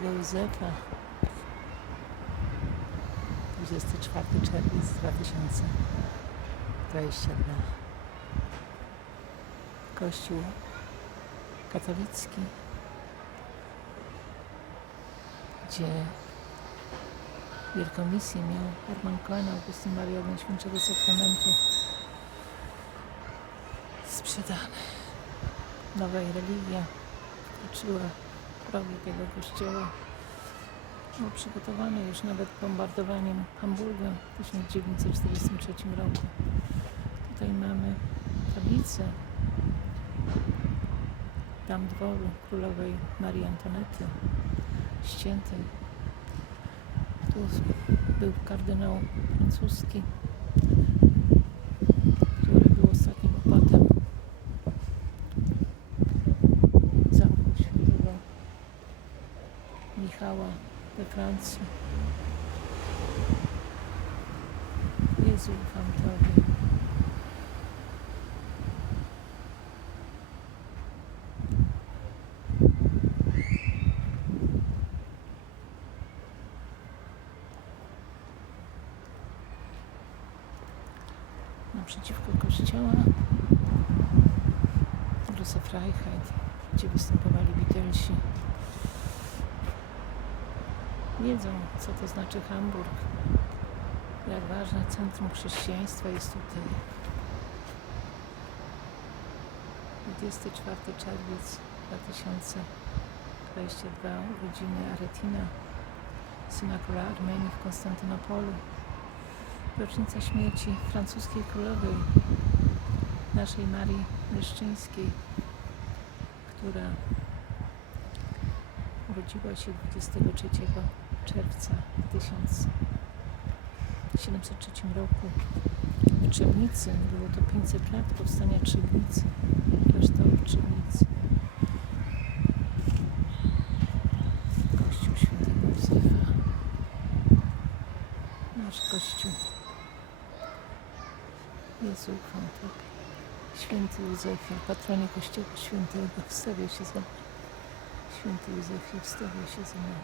świętego Józefa. 24 czerwiec 2022. Kościół katolicki, gdzie wielką misję miał Herman Cohen, Augustyn Maria Świętego Sakramentu. Sprzedany. Nowa religia wkroczyła w progi tego kościoła. Był przygotowany już nawet bombardowaniem Hamburga w 1943 roku. Tutaj mamy tablicę dam dworu królowej Marii Antonety ściętej. Tu był kardynał francuski, Michała we Francji. Jezu, ufam Tobie. naprzeciwko kościoła Grosse Freiheit, gdzie występowali Beatlesi. Wiedzą, co to znaczy Hamburg, jak ważne centrum chrześcijaństwa jest tutaj. 24 czerwiec 2022 urodziny Aretina, syna Armenii w Konstantynopolu rocznica śmierci francuskiej królowej, naszej Marii Leszczyńskiej, która urodziła się 23 czerwca 1703 roku w Trzebnicy. Było to 500 lat powstania Trzebnicy, klasztoru w Trzebnicy. Kościół świętego Józefa. Nasz Kościół. Jezu, ufam Tobie. Święty Józefie, patronie Kościoła Świętego, wstawia się za mną. Święty Józefie, wstawia się za mną.